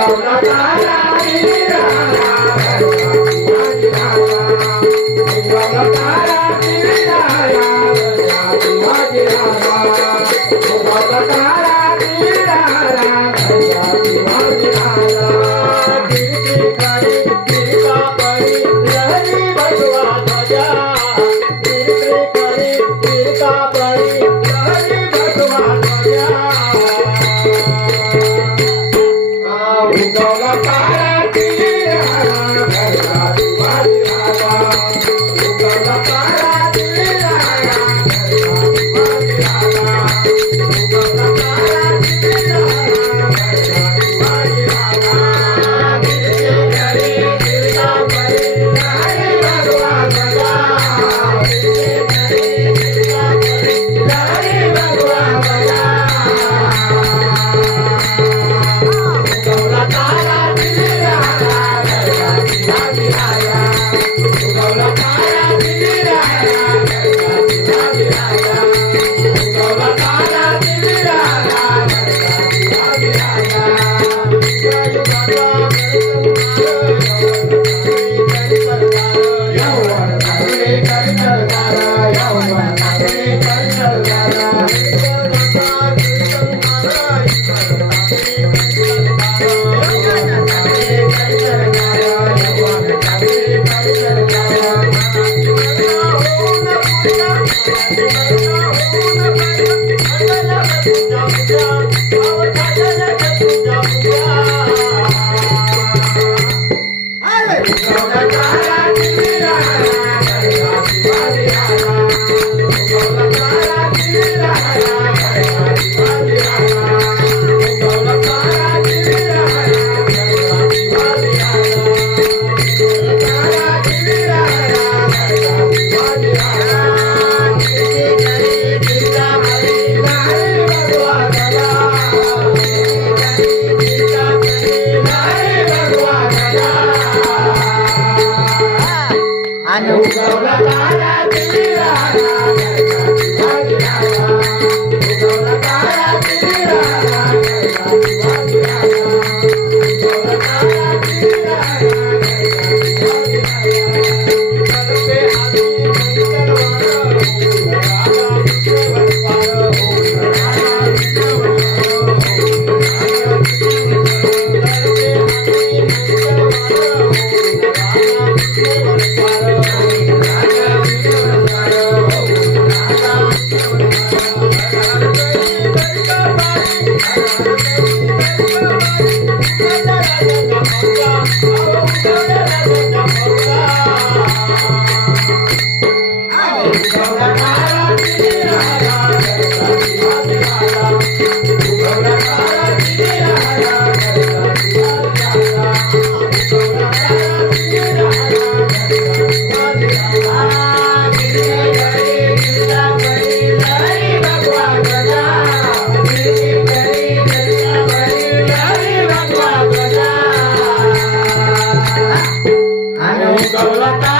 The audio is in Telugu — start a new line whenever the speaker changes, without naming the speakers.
గౌరవ Allah